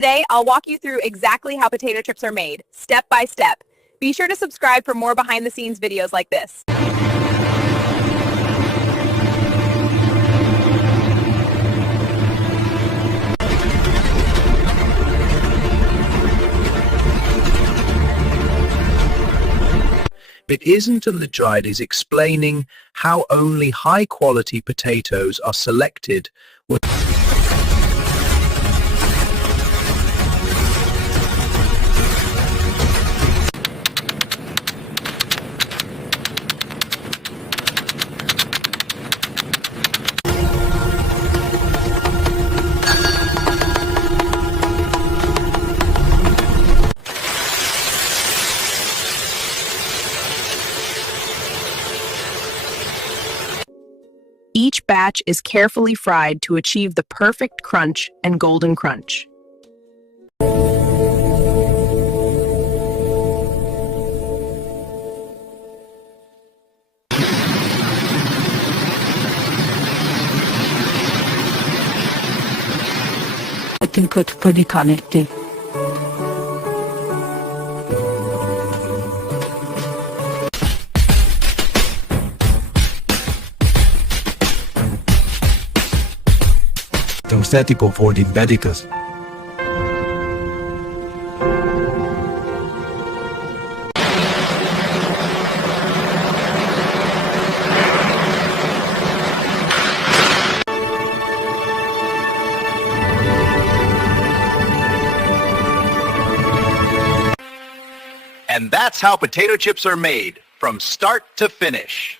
Today, I'll walk you through exactly how potato chips are made, step by step. Be sure to subscribe for more behind-the-scenes videos like this. It isn't until the dried is explaining how only high-quality potatoes are selected. Each batch is carefully fried to achieve the perfect crunch and golden crunch. I think it's pretty connected. Estético for diabéticos. And that's how potato chips are made, from start to finish.